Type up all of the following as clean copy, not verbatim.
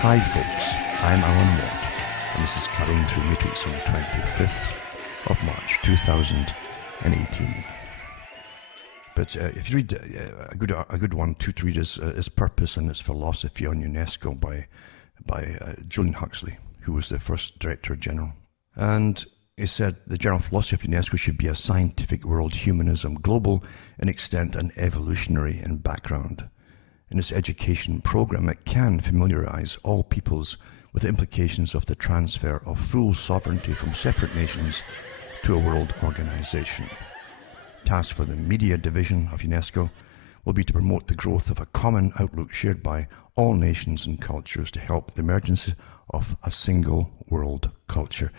Hi folks, I'm Alan Watt, and this is Cutting Through Matrix on the 25th of March 2018. But if you read a good one to read is Purpose and Its Philosophy on UNESCO by Julian Huxley, who was the first Director General. And he said the general philosophy of UNESCO should be a scientific world humanism, global in extent and evolutionary in background. In its education program, it can familiarize all peoples with the implications of the transfer of full sovereignty from separate nations to a world organization. Task for the media division of UNESCO will be to promote the growth of a common outlook shared by all nations and cultures to help the emergence of a single world culture.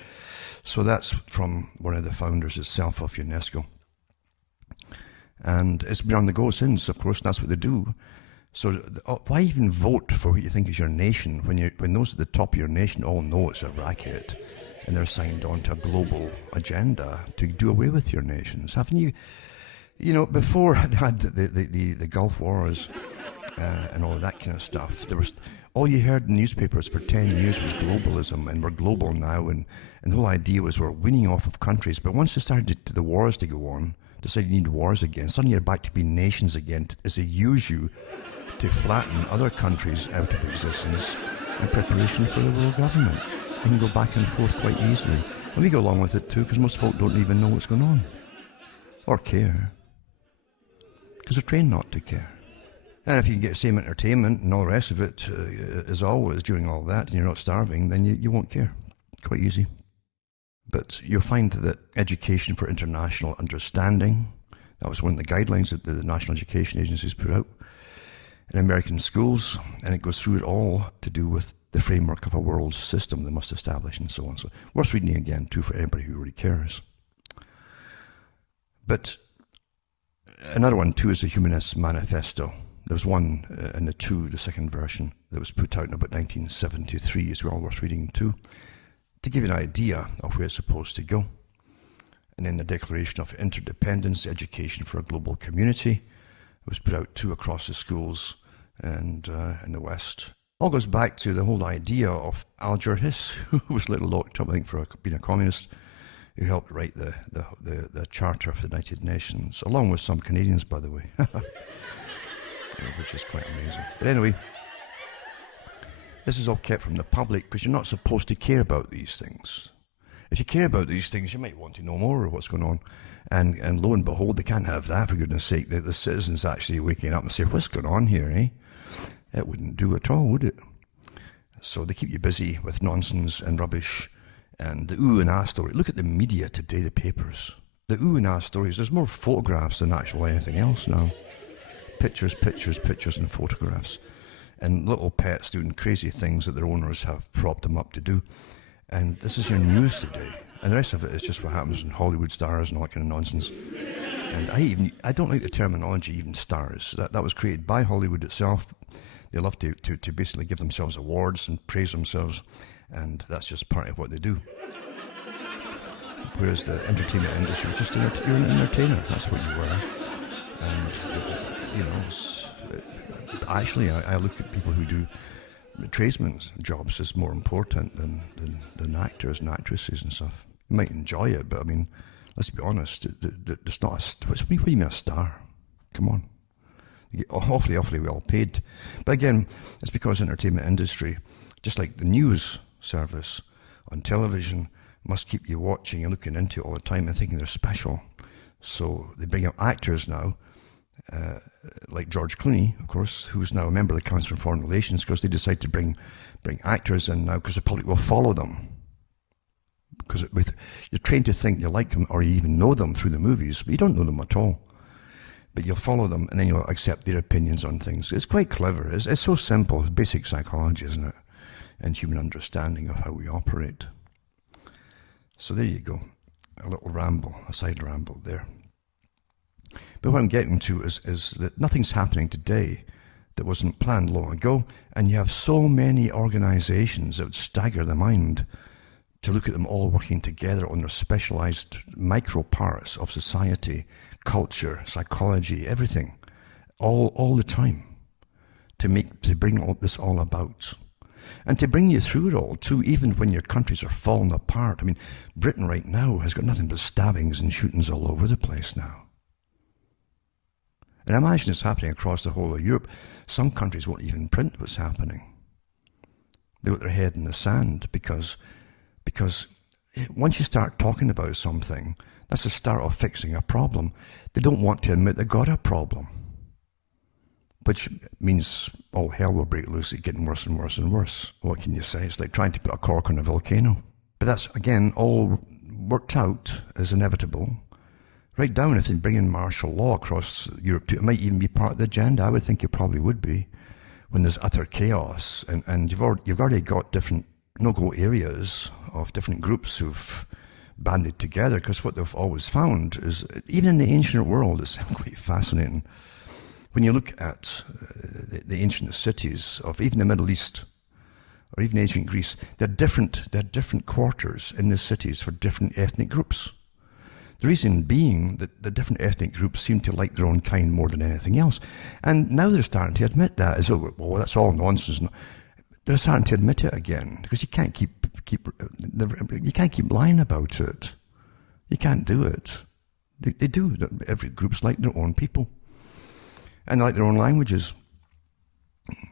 So that's from one of the founders itself of UNESCO. And it's been on the go since, of course, that's what they do. So why even vote for what you think is your nation when those at the top of your nation all know it's a racket and they're signed on to a global agenda to do away with your nations? Haven't you? You know, before they had the Gulf Wars and all of that kind of stuff, there was all you heard in newspapers for 10 years was globalism, and we're global now, and the whole idea was we're winning off of countries. But once they started the wars to go on, decided you need wars again, suddenly you're back to being nations again as they use you to flatten other countries out of existence in preparation for the world government. You can go back and forth quite easily. And we go along with it too, because most folk don't even know what's going on. Or care. Because they're trained not to care. And if you can get the same entertainment and all the rest of it, as always, during all that, and you're not starving, then you won't care. Quite easy. But you'll find that education for international understanding, that was one of the guidelines that the National Education Agencies put out, in American schools, and it goes through it all to do with the framework of a world system they must establish and so on. So worth reading again too for anybody who really cares. But another one too is the Humanist Manifesto. There was one in the second version, that was put out in about 1973 as well, worth reading too, to give you an idea of where it's supposed to go. And then the Declaration of Interdependence, Education for a Global Community, was put out too across the schools and in the West. All goes back to the whole idea of Alger Hiss, who was later locked up, I think, for being a communist, who helped write the Charter of the United Nations, along with some Canadians, by the way, which is quite amazing. But anyway, this is all kept from the public because you're not supposed to care about these things. If you care about these things, you might want to know more of what's going on. And lo and behold, they can't have that, for goodness sake. The citizens actually waking up and say, what's going on here, eh? It wouldn't do at all, would it? So they keep you busy with nonsense and rubbish and the ooh and ah story. Look at the media today, the papers. The ooh and ah stories, there's more photographs than actually anything else now. Pictures, pictures, pictures and photographs. And little pets doing crazy things that their owners have propped them up to do. And this is your news today. And the rest of it is just what happens in Hollywood stars and all that kind of nonsense. And I don't like the terminology even stars. That was created by Hollywood itself. They love to basically give themselves awards and praise themselves. And that's just part of what they do. Whereas the entertainment industry was just you're an entertainer. That's what you were. And, you know, actually I look at people who do tradesmen's jobs is more important than actors and actresses and stuff. You might enjoy it, but I mean, let's be honest, there's not what do you mean a star? Come on. You get awfully well paid. But again, it's because the entertainment industry, just like the news service on television, must keep you watching and looking into it all the time and thinking they're special. So they bring out actors now, like George Clooney, of course, who's now a member of the Council on Foreign Relations, because they decide to bring actors in now because the public will follow them. Because you're trained to think you like them or you even know them through the movies, but you don't know them at all. But you'll follow them and then you'll accept their opinions on things. It's quite clever. It's so simple. It's basic psychology, isn't it? And human understanding of how we operate. So there you go. A little ramble, a side ramble there. But what I'm getting to is that nothing's happening today that wasn't planned long ago, and you have so many organizations that would stagger the mind to look at them all working together on their specialized micro parts of society, culture, psychology, everything, all the time, to bring all this all about. And to bring you through it all, too, even when your countries are falling apart. I mean, Britain right now has got nothing but stabbings and shootings all over the place now. And I imagine it's happening across the whole of Europe. Some countries won't even print what's happening. They got their head in the sand because once you start talking about something, that's the start of fixing a problem. They don't want to admit they've got a problem, which means all hell will break loose. It's getting worse and worse and worse. What can you say? It's like trying to put a cork on a volcano. But that's, again, all worked out as inevitable. Right down, if they bring in martial law across Europe too, it might even be part of the agenda. I would think it probably would be, when there's utter chaos, and you've already got different no-go areas of different groups who've banded together, because what they've always found is, even in the ancient world, it's quite fascinating. When you look at the ancient cities of even the Middle East, or even ancient Greece, they're different quarters in the cities for different ethnic groups. The reason being that the different ethnic groups seem to like their own kind more than anything else. And now they're starting to admit that, as though, well, that's all nonsense. They're starting to admit it again, because you can't keep lying about it. You can't do it. They do. Every group's like their own people, and like their own languages.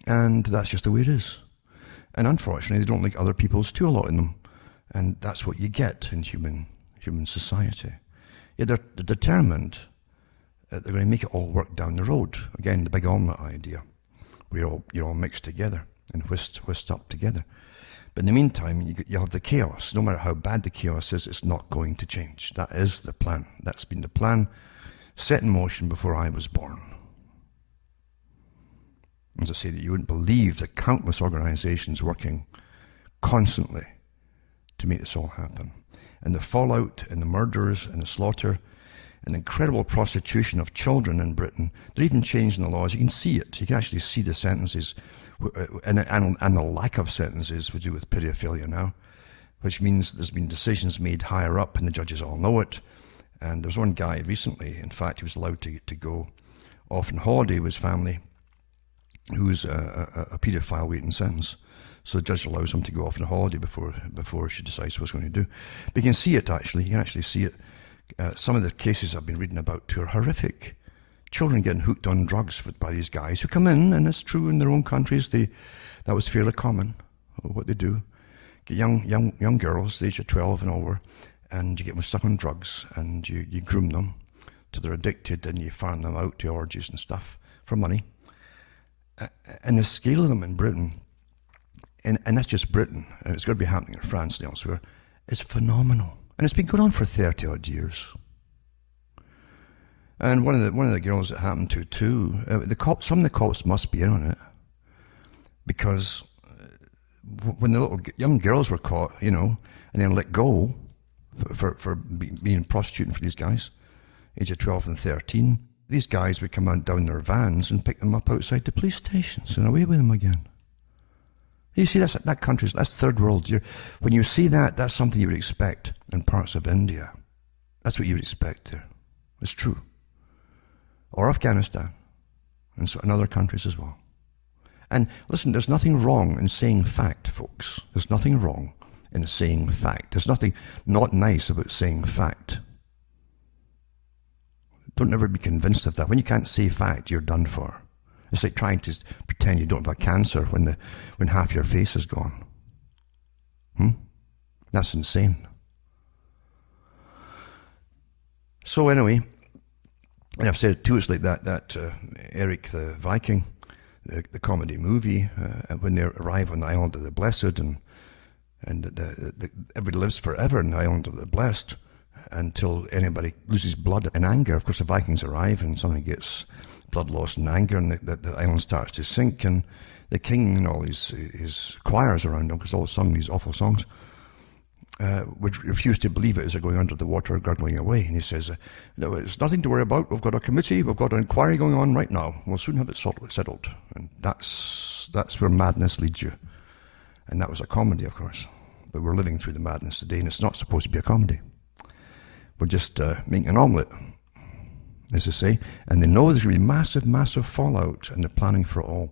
And that's just the way it is. And unfortunately, they don't like other people's too, a lot in them. And that's what you get in human society. Yeah, they're determined that they're going to make it all work down the road. Again, the big omelette idea. You're all mixed together and whisked up together. But in the meantime, you have the chaos. No matter how bad the chaos is, it's not going to change. That is the plan. That's been the plan set in motion before I was born. As I say, that you wouldn't believe the countless organizations working constantly to make this all happen. And the fallout, and the murders, and the slaughter, and the incredible prostitution of children in Britain. They're even changing the laws. You can see it. You can actually see the sentences, and the lack of sentences we do with pedophilia now, which means there's been decisions made higher up, and the judges all know it. And there was one guy recently, in fact, he was allowed to go off on holiday with his family, who's a paedophile waiting sentence. So the judge allows him to go off on a holiday before she decides what she's going to do. But you can see it, actually. You can actually see it. Some of the cases I've been reading about too are horrific. Children getting hooked on drugs by these guys who come in, and it's true in their own countries. That was fairly common, what they do. Get young girls, the age of 12 and over, and you get them stuck on drugs, and you groom them till they're addicted, and you farm them out to orgies and stuff for money. And the scale of them in Britain, and that's just Britain, and it's going to be happening in France and elsewhere, is phenomenal. And it's been going on for 30-odd years. And one of the girls it happened to too, some of the cops must be in on it, because when the little young girls were caught, and then let go for being prostituting for these guys, age of 12 and 13, these guys would come out down their vans and pick them up outside the police stations and away with them again. You see, that's third world. When you see that, that's something you would expect in parts of India. That's what you would expect there. It's true. Or Afghanistan, and other countries as well. And listen, there's nothing wrong in saying fact, folks. There's nothing wrong in saying fact. There's nothing not nice about saying fact. Don't ever be convinced of that. When you can't say fact, you're done for. It's like trying to pretend you don't have a cancer when half your face is gone. That's insane. So anyway, and I've said it too, it's like that Eric the Viking, the comedy movie, when they arrive on the island of the blessed, and everybody lives forever on the island of the blessed until anybody loses blood and anger. Of course, the Vikings arrive and somebody gets blood loss and anger, and the island starts to sink, and the king and all his choirs around him, because they all sung these awful songs, would refuse to believe it as they're going under the water, gurgling away. And he says, no, it's nothing to worry about. We've got a committee. We've got an inquiry going on right now. We'll soon have it settled. And that's where madness leads you. And that was a comedy, of course. But we're living through the madness today, and it's not supposed to be a comedy. We're just making an omelette, as they say. And they know there's going to be massive, massive fallout, and they're planning for it all.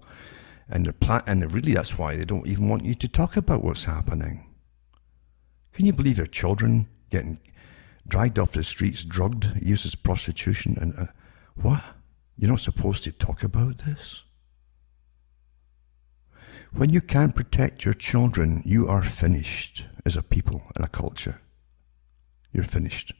And really that's why they don't even want you to talk about what's happening. Can you believe your children getting dragged off the streets, drugged, used as prostitution? And what? You're not supposed to talk about this? When you can't protect your children, you are finished as a people and a culture. You're finished.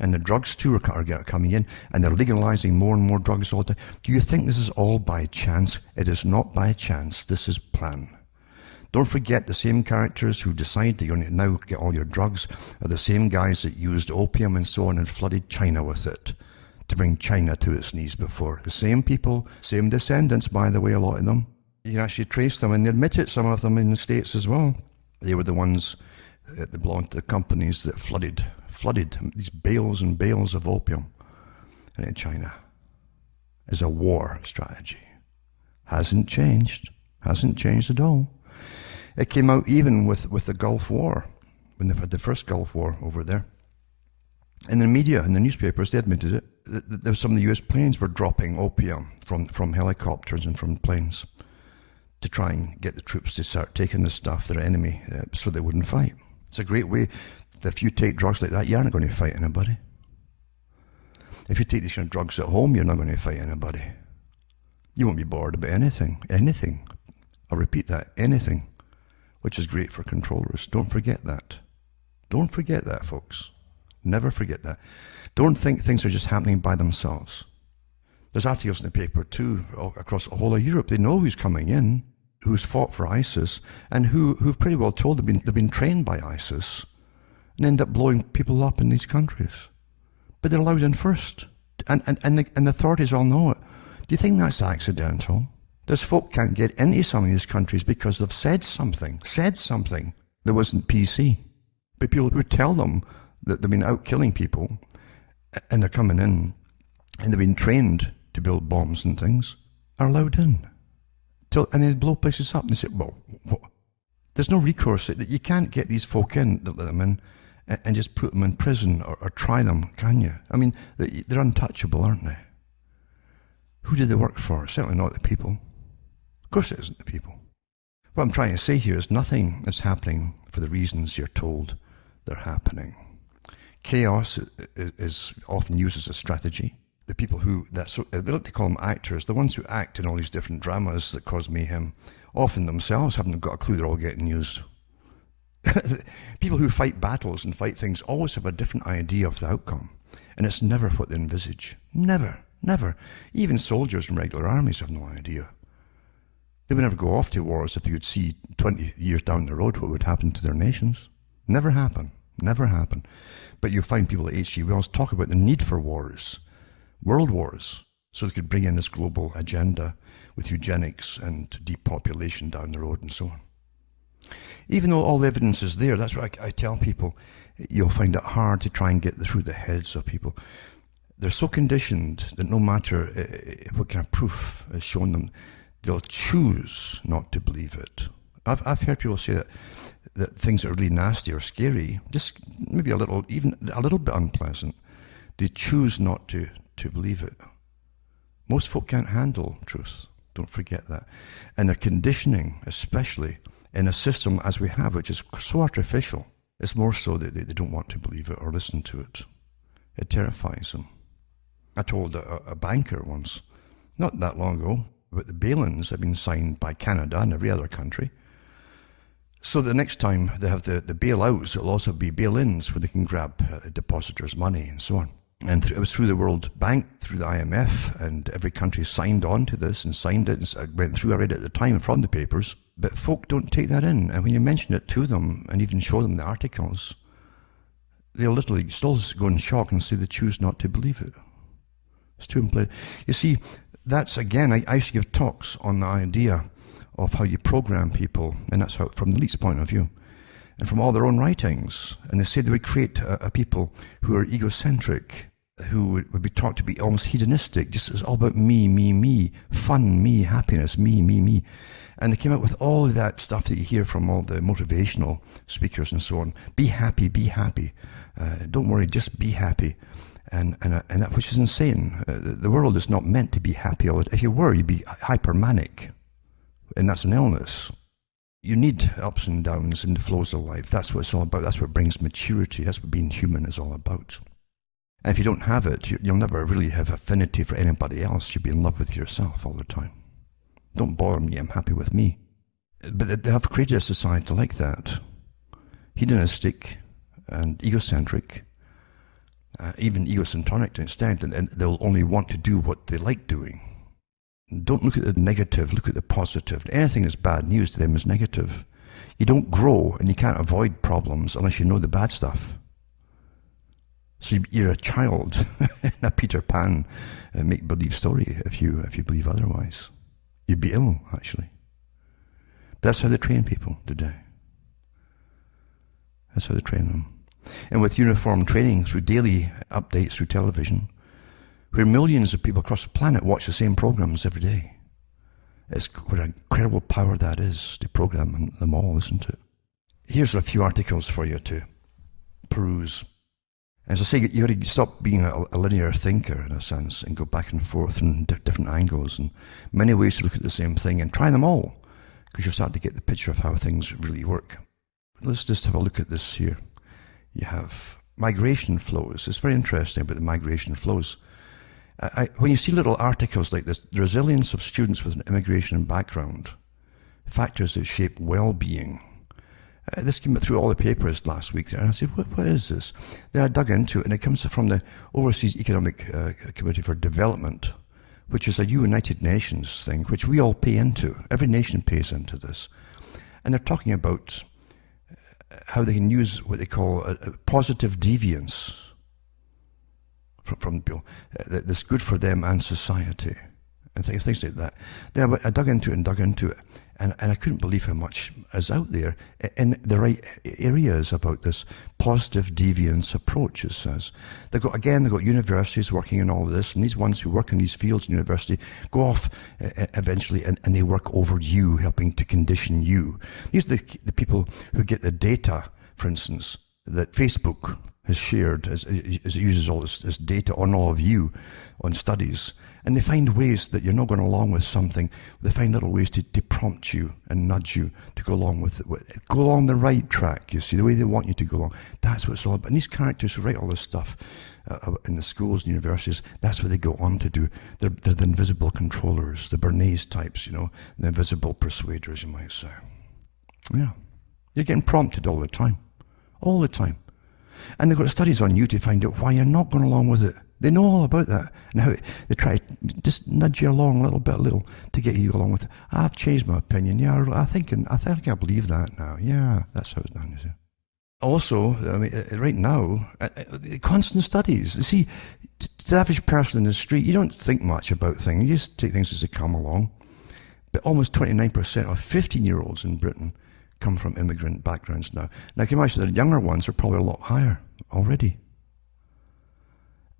And the drugs too are coming in, and they're legalizing more and more drugs all the time. Do you think this is all by chance? It is not by chance. This is planned. Don't forget, the same characters who decide that you're going to now get all your drugs are the same guys that used opium and so on and flooded China with it to bring China to its knees before. The same people, same descendants, by the way, a lot of them. You can actually trace them, and they admit it, some of them in the States as well. They were the ones that belonged to the companies that flooded these bales and bales of opium in China as a war strategy. Hasn't changed at all. It came out even with the Gulf War, when they've had the first Gulf War over there. In the media, in the newspapers, they admitted it. There some of the US planes were dropping opium from helicopters and from planes to try and get the troops to start taking the stuff, their enemy, so they wouldn't fight. It's a great way. If you take drugs like that, you're not going to fight anybody. If you take these kind of drugs at home, you're not going to fight anybody. You won't be bored about anything. Anything. I'll repeat that. Anything. Which is great for controllers. Don't forget that. Don't forget that, folks. Never forget that. Don't think things are just happening by themselves. There's articles in the paper too, across the whole of Europe. They know who's coming in, who's fought for ISIS, and who've pretty well told they've been trained by ISIS, and end up blowing people up in these countries. But they're allowed in first, and the authorities all know it. Do you think that's accidental? Those folk can't get into some of these countries because they've said something that wasn't PC. But people who tell them that they've been out killing people, and they're coming in, and they've been trained to build bombs and things, are allowed in. And they blow places up, and they say, well, what? There's no recourse. You can't get these folk in, let them in, and just put them in prison or try them, can you? I mean, they're untouchable, aren't they? Who did they work for? Certainly not the people. Of course it isn't the people. What I'm trying to say here is nothing is happening for the reasons you're told they're happening. Chaos is often used as a strategy. The people they like to call them actors, the ones who act in all these different dramas that cause mayhem, often themselves haven't got a clue they're all getting used. People who fight battles and fight things always have a different idea of the outcome, and it's never what they envisage. Never. Even soldiers in regular armies have no idea. They would never go off to wars if you could see 20 years down the road what would happen to their nations. Never happen. But you'll find people like H.G. Wells talk about the need for wars, world wars, so they could bring in this global agenda with eugenics and depopulation down the road and so on. Even though all the evidence is there, that's what I tell people, you'll find it hard to try and get through the heads of people. They're so conditioned that no matter what kind of proof is shown them, they'll choose not to believe it. I've heard people say that things that are really nasty or scary, just maybe even a little bit unpleasant, they choose not to believe it. Most folk can't handle truth. Don't forget that. And their conditioning, especially in a system as we have, which is so artificial, it's more so that they don't want to believe it or listen to it. It terrifies them. I told a banker once, not that long ago, but the bail-ins have been signed by Canada and every other country. So the next time they have the bailouts, it'll also be bail-ins where they can grab depositors' money and so on. And it was through the World Bank, through the IMF, and every country signed on to this and signed it. And I went through, I read it at the time from the papers. But folk don't take that in. And when you mention it to them and even show them the articles, they'll literally still go in shock and say they choose not to believe it. It's too unpleasant. You see, that's again, I used to give talks on the idea of how you program people, and that's how, from the elite's point of view, and from all their own writings. And they say they would create a people who are egocentric, who would be taught to be almost hedonistic, just it's all about me, fun, me, happiness, me. And they came out with all of that stuff that you hear from all the motivational speakers and so on. Be happy. Don't worry, just be happy. and that, which is insane. The world is not meant to be happy all the time. If you were, you'd be hypermanic, and that's an illness. You need ups and downs and the flows of life. That's what it's all about. That's what brings maturity. That's what being human is all about. And if you don't have it, you'll never really have affinity for anybody else. You'll be in love with yourself all the time. Don't bother me, I'm happy with me. But they have created a society like that. Hedonistic and egocentric, even egocentric to an extent, and they'll only want to do what they like doing. Don't look at the negative, look at the positive. Anything that's bad news to them is negative. You don't grow and you can't avoid problems unless you know the bad stuff. So you're a child in a Peter Pan make-believe story if you believe otherwise. You'd be ill, actually. But that's how they train people today. That's how they train them. And with uniform training through daily updates through television, where millions of people across the planet watch the same programs every day. It's what an incredible power that is to program them all, isn't it? Here's a few articles for you to peruse. As I say, you got to stop being a linear thinker in a sense and go back and forth in different angles and many ways to look at the same thing and try them all, because you're starting to get the picture of how things really work. Let's just have a look at this here. You have migration flows. It's very interesting about the migration flows. When you see little articles like this, the resilience of students with an immigration background, factors that shape well-being. This came through all the papers last week, and I said, what is this? Then I dug into it, and it comes from the Overseas Economic Committee for Development, which is a United Nations thing, which we all pay into. Every nation pays into this. And they're talking about how they can use what they call a positive deviance from people that's good for them and society, and things like that. Then I dug into it, and I couldn't believe how much is out there in the right areas about this positive deviance approach. It says they've got universities working on all of this, and these ones who work in these fields in university go off eventually, and they work over you, helping to condition you. These are the people who get the data, for instance, that Facebook has shared as it uses all this data on all of you on studies, and they find ways that you're not going along with something. They find little ways to prompt you and nudge you to go along with it, go along the right track, you see, the way they want you to go along. That's what it's all about. And these characters who write all this stuff in the schools and universities, that's what they go on to do. They're the invisible controllers, the Bernays types, the invisible persuaders, you might say. Yeah, you're getting prompted all the time. And they've got studies on you to find out why you're not going along with it. They know all about that, and how they try to just nudge you along little to get you along with it. I've changed my opinion. Yeah, I think I believe that now. Yeah, that's how it's done. You see. Also, I mean, right now, constant studies. You see, to the average person in the street, you don't think much about things. You just take things as they come along. But almost 29% of 15-year-olds in Britain come from immigrant backgrounds now. Now, can you imagine the younger ones are probably a lot higher already?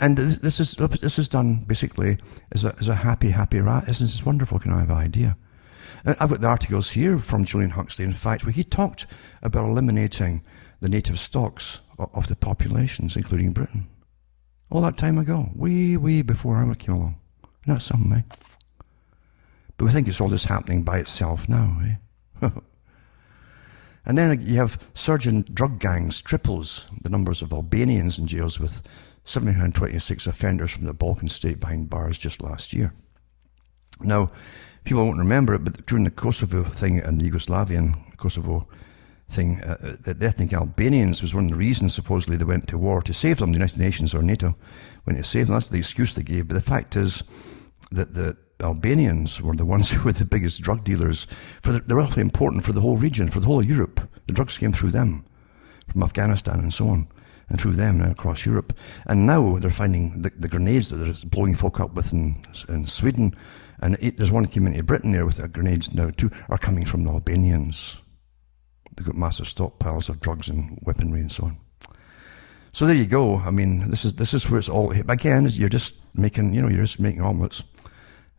And this is done basically as a happy rat. Isn't this wonderful kind of idea? And I've got the articles here from Julian Huxley, in fact, where he talked about eliminating the native stocks of the populations, including Britain. All that time ago, way before I came along. Isn't that something, eh? But we think it's all just happening by itself now, eh? And then you have surge in drug gangs, triples the numbers of Albanians in jails, with 726 offenders from the Balkan state behind bars just last year. Now, people won't remember it, but during the Kosovo thing and the Yugoslavian Kosovo thing, the ethnic Albanians was one of the reasons supposedly they went to war to save them. The United Nations or NATO went to save them. That's the excuse they gave. But the fact is that the Albanians were the ones who were the biggest drug dealers. They're roughly important for the whole region, for the whole of Europe. The drugs came through them, from Afghanistan and so on, and through them and across Europe. And now they're finding the grenades that they're blowing folk up with in Sweden, and there's one came into Britain there with grenades now too, are coming from the Albanians. They've got massive stockpiles of drugs and weaponry and so on. So there you go. I mean, this is where it's all. Again, you're just making omelets.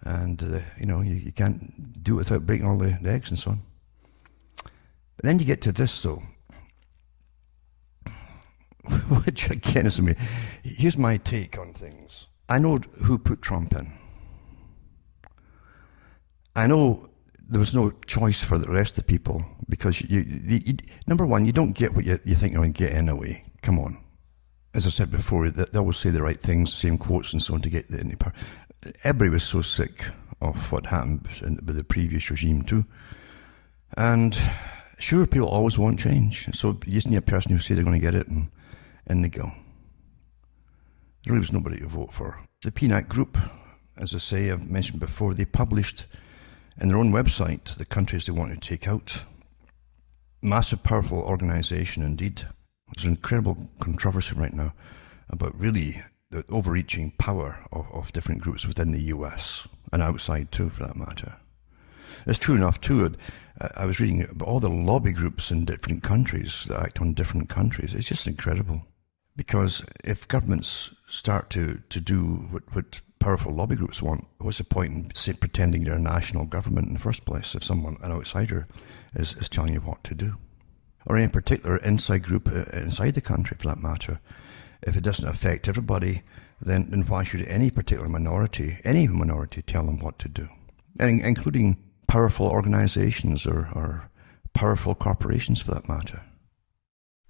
And, you can't do it without breaking all the eggs and so on. But then you get to this, though. which again is me. Here's my take on things. I know who put Trump in. I know there was no choice for the rest of the people because number one, you don't get what you think you're going to get anyway. Come on. As I said before, they always say the right things, same quotes and so on to get any power. Everybody was so sick of what happened with the previous regime too. And sure, people always want change. So you just need a person who say they're going to get it, and in they go. There really was nobody to vote for. The PNAC group, as I say, I've mentioned before, they published in their own website the countries they wanted to take out. Massive, powerful organisation indeed. There's an incredible controversy right now about really the overreaching power of different groups within the US and outside too, for that matter. It's true enough too. I was reading about all the lobby groups in different countries that act on different countries. It's just incredible. Because if governments start to do what powerful lobby groups want, what's the point in say, pretending you're a national government in the first place if someone, an outsider, is telling you what to do? Or any particular inside group inside the country, for that matter. If it doesn't affect everybody, then why should any particular minority, any minority, tell them what to do? And including powerful organizations or powerful corporations, for that matter.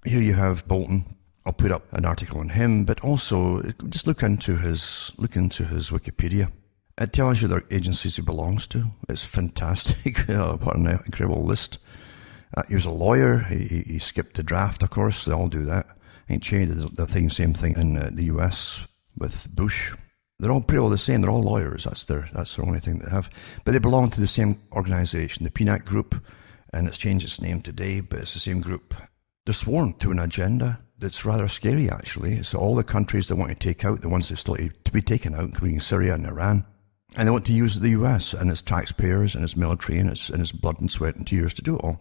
Here you have Bolton. I'll put up an article on him, but also just look into his Wikipedia. It tells you the agencies he belongs to. It's fantastic. What an incredible list. He was a lawyer. He skipped the draft, of course. They all do that. Ain't changed the same thing in the US with Bush. They're all pretty well the same. They're all lawyers. That's their only thing they have. But they belong to the same organization, the PNAC group, and it's changed its name today, but it's the same group. They're sworn to an agenda that's rather scary, actually. So all the countries they want to take out, the ones that still to be taken out, including Syria and Iran, and they want to use the US and its taxpayers and its military and its blood and sweat and tears to do it all.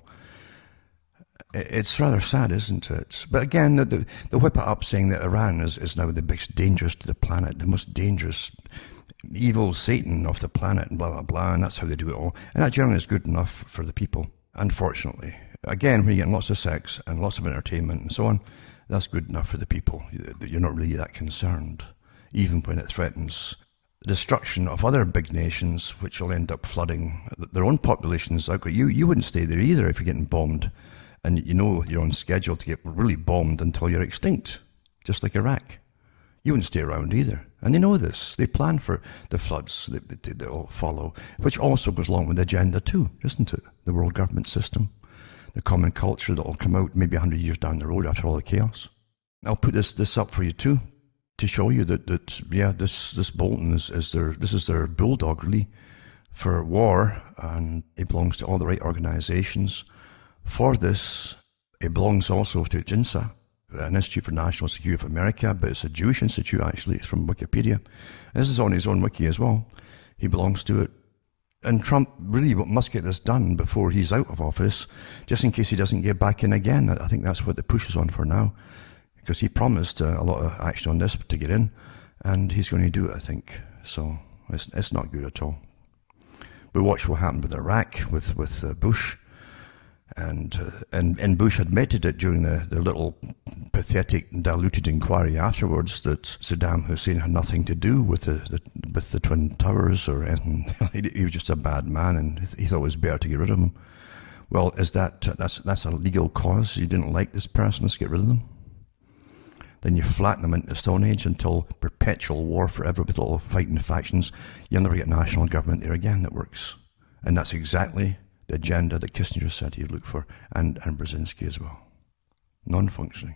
It's rather sad, isn't it? But again, they whip it up saying that Iran is now the biggest dangerous to the planet, the most dangerous evil Satan of the planet, and blah, blah, blah, and that's how they do it all. And that generally is good enough for the people, unfortunately. Again, when you get lots of sex and lots of entertainment and so on, that's good enough for the people. You're not really that concerned, even when it threatens the destruction of other big nations, which will end up flooding their own populations out. You wouldn't stay there either if you're getting bombed. And you know you're on schedule to get really bombed until you're extinct, just like Iraq. You wouldn't stay around either. And they know this. They plan for the floods that will follow, which also goes along with the agenda too, isn't it? The world government system, the common culture that will come out maybe 100 years down the road after all the chaos. I'll put this up for you too, to show you that this Bolton is their bulldog really for war, and it belongs to all the right organizations. For this, it belongs also to GINSA, an Institute for National Security of America, but it's a Jewish institute actually. It's from Wikipedia. And this is on his own wiki as well. He belongs to it. And Trump really must get this done before he's out of office, just in case he doesn't get back in again. I think that's what the push is on for now, because he promised a lot of action on this to get in, and he's going to do it, I think. So it's not good at all. We watched what happened with Iraq, with Bush. And Bush admitted it during the little pathetic, diluted inquiry afterwards that Saddam Hussein had nothing to do with the Twin Towers or anything. He was just a bad man, and he thought it was better to get rid of him. Well, that's a legal cause? You didn't like this person, let's get rid of them? Then you flatten them into the Stone Age until perpetual war forever with all fighting factions. You'll never get national government there again that works. And that's exactly the agenda that Kissinger said he'd look for, and Brzezinski as well. Non-functioning.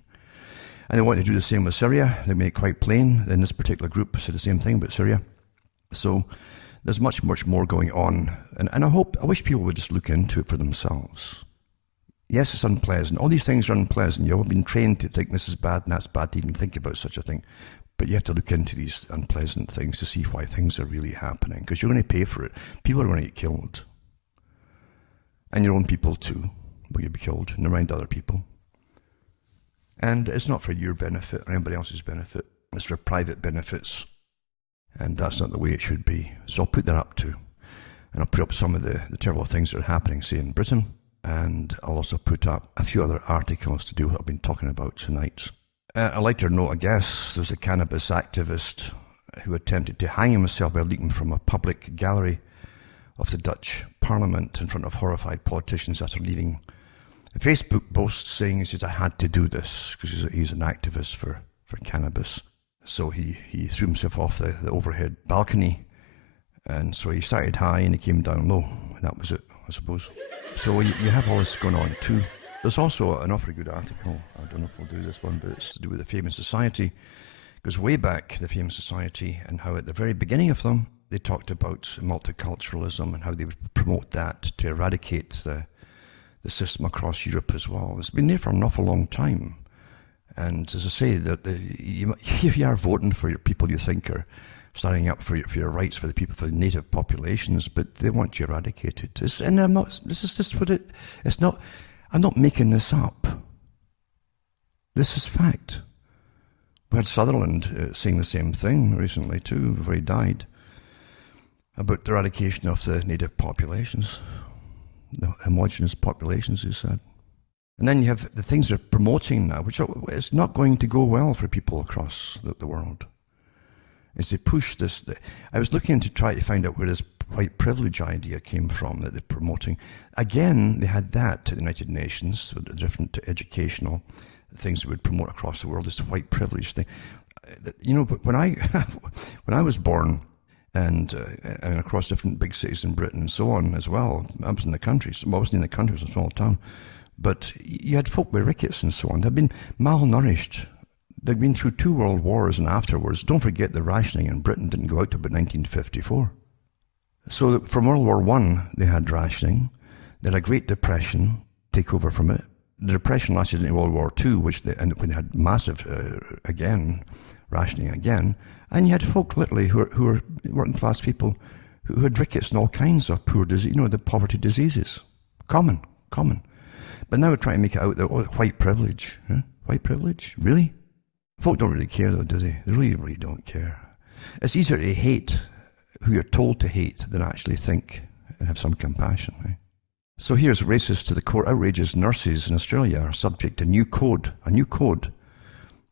And they want to do the same with Syria. They made it quite plain. In this particular group said the same thing about Syria. So there's much, much more going on. And I wish people would just look into it for themselves. Yes, it's unpleasant. All these things are unpleasant. You've been trained to think this is bad and that's bad to even think about such a thing. But you have to look into these unpleasant things to see why things are really happening, because you're going to pay for it. People are going to get killed. And your own people too will be killed, and around other people. And it's not for your benefit or anybody else's benefit. It's for private benefits. And that's not the way it should be. So I'll put that up too. And I'll put up some of the terrible things that are happening, say, in Britain. And I'll also put up a few other articles to do what I've been talking about tonight. A lighter note, I guess, there was a cannabis activist who attempted to hang himself by leaping from a public gallery of the Dutch Parliament in front of horrified politicians after leaving a Facebook post saying, he says, I had to do this because he's an activist for cannabis. So he threw himself off the overhead balcony, and so he started high and he came down low, and that was it, I suppose. So you have all this going on too. There's also an awfully good article, I don't know if we'll do this one, but it's to do with the Famous Society. It goes way back, the Famous Society, and how at the very beginning of them, they talked about multiculturalism and how they would promote that to eradicate the system across Europe as well. It's been there for an awful long time. And as I say, that you are voting for your people you think are standing up for your rights, for the people, for the native populations, but they want you eradicated. And I'm not, this is just what it's not, I'm not making this up. This is fact. We had Sutherland saying the same thing recently too, before he died, about the eradication of the native populations, the homogenous populations, he said. And then you have the things they're promoting now, which it's not going to go well for people across the world. As they push this, I was looking to try to find out where this white privilege idea came from that they're promoting. Again, they had that to the United Nations, with the different educational things that would promote across the world, this white privilege thing. You know, but when I was born, and across different big cities in Britain and so on as well, I was in the country. Well, I wasn't in the country, it was a small town. But you had folk with rickets and so on. They'd been malnourished. They'd been through 2 world wars and afterwards. Don't forget the rationing in Britain didn't go out to about 1954. So from World War I, they had rationing. They had a Great Depression take over from it. The Depression lasted into World War II, when they had massive, again, rationing again. And you had folk literally who were working class people who had rickets and all kinds of poor disease, the poverty diseases. Common. But now we're trying to make it out that white privilege. Huh? White privilege? Really? Folk don't really care though, do they? They really, really don't care. It's easier to hate who you're told to hate than actually think and have some compassion. Right? So here's racist to the core outrages. Nurses in Australia are subject to a new code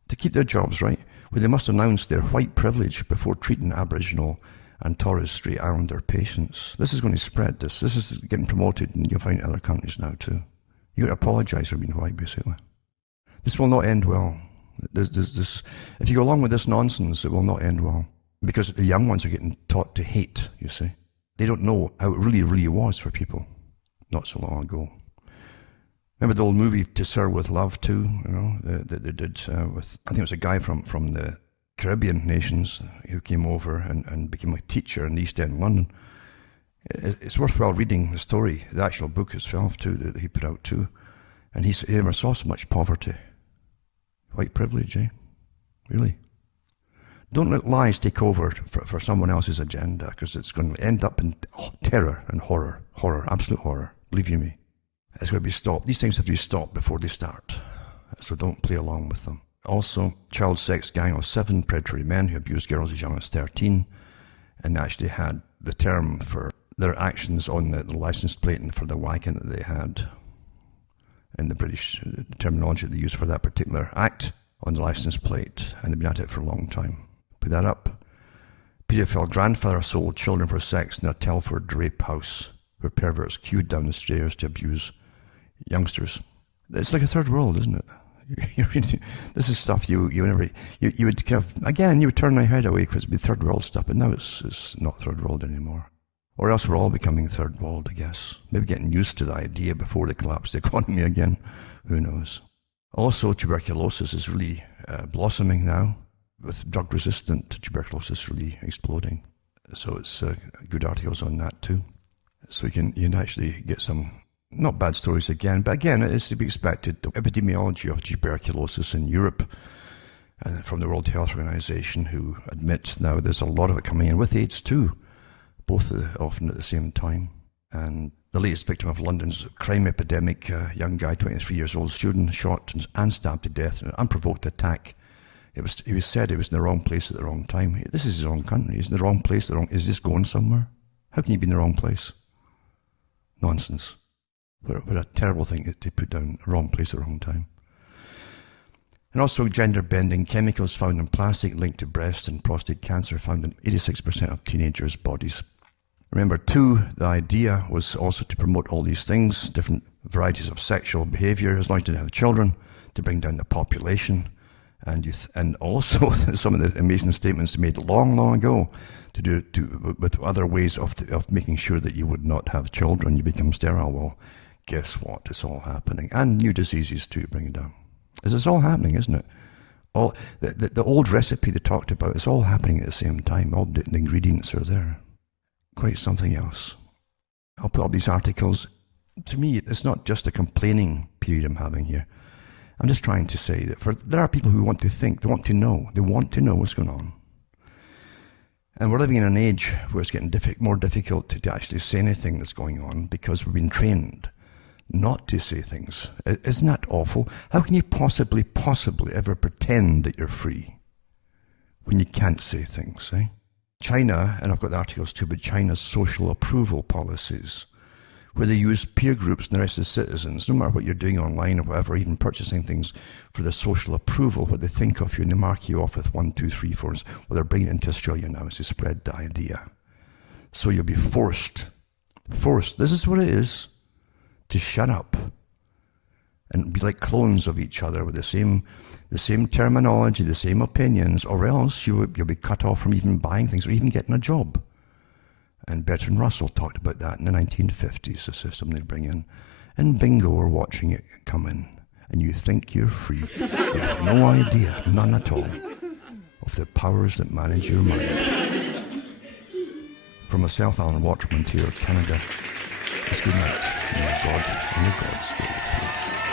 to keep their jobs, right? Where they must announce their white privilege before treating Aboriginal and Torres Strait Islander patients. This is going to spread this. This is getting promoted, and you'll find it in other countries now too. You've got to apologise for being white, basically. This will not end well. If you go along with this nonsense, it will not end well. Because the young ones are getting taught to hate, you see. They don't know how it really, really was for people not so long ago. Remember the old movie To Sir With Love too, that they did with, I think it was a guy from the Caribbean nations who came over and became a teacher in the East End, London. It's worthwhile reading the story, the actual book itself too, that he put out too. And he never saw so much poverty. White privilege, eh? Really. Don't let lies take over for someone else's agenda, because it's going to end up in terror and horror, absolute horror, believe you me. It's going to be stopped. These things have to be stopped before they start. So don't play along with them. Also, child sex gang of 7 predatory men who abused girls as young as 13, and actually had the term for their actions on the license plate and for the wagon that they had, and the British terminology they used for that particular act on the license plate, and they've been at it for a long time. Put that up. Paedophile grandfather sold children for sex in a Telford rape house, where perverts queued down the stairs to abuse youngsters. It's like a third world, isn't it? This is stuff you would kind of, again, you would turn my head away because it'd be third world stuff, but now it's not third world anymore. Or else we're all becoming third world, I guess. Maybe getting used to the idea before they collapse the economy again. Who knows? Also, tuberculosis is really blossoming now, with drug-resistant tuberculosis really exploding. So it's good articles on that too. So you can actually get some, not bad stories again, but again, it is to be expected. The epidemiology of tuberculosis in Europe, and from the World Health Organization, who admit now there's a lot of it coming in with AIDS too, both often at the same time. And the latest victim of London's crime epidemic, a young guy, 23 years old student, shot and stabbed to death in an unprovoked attack. He was said he was in the wrong place at the wrong time. This is his own country. He's in the wrong place. Is this going somewhere? How can you be in the wrong place? Nonsense. What a terrible thing to put down, wrong place at the wrong time. And also gender-bending chemicals found in plastic linked to breast and prostate cancer found in 86% of teenagers' bodies. Remember, too, the idea was also to promote all these things, different varieties of sexual behavior, as long as you didn't have children, to bring down the population. And also some of the amazing statements made long, long ago with other ways of making sure that you would not have children, you become sterile. Well, guess what? It's all happening. And new diseases too, bring it down. It's all happening, isn't it? All the old recipe they talked about, it's all happening at the same time. All the ingredients are there. Quite something else. I'll put up these articles. To me, it's not just a complaining period I'm having here. I'm just trying to say that there are people who want to think, they want to know what's going on. And we're living in an age where it's getting more difficult to actually say anything that's going on because we've been trained not to say things. Isn't that awful? How can you possibly ever pretend that you're free when you can't say things, eh? China, and I've got the articles too, but China's social approval policies, where they use peer groups and the rest of the citizens, no matter what you're doing online or whatever, even purchasing things for the social approval, what they think of you, and they mark you off with 1, 2, 3, 4. Well, they're bringing it into Australia now to spread the idea. So you'll be forced, this is what it is, to shut up and be like clones of each other with the same terminology, the same opinions, or else you'll be cut off from even buying things or even getting a job. And Bertrand Russell talked about that in the 1950s, the system they'd bring in. And bingo, we're watching it come in. And you think you're free. You have no idea, none at all, of the powers that manage your mind. From myself, Alan Waterman, here, Canada, it's good night. May God, and may God stay with you.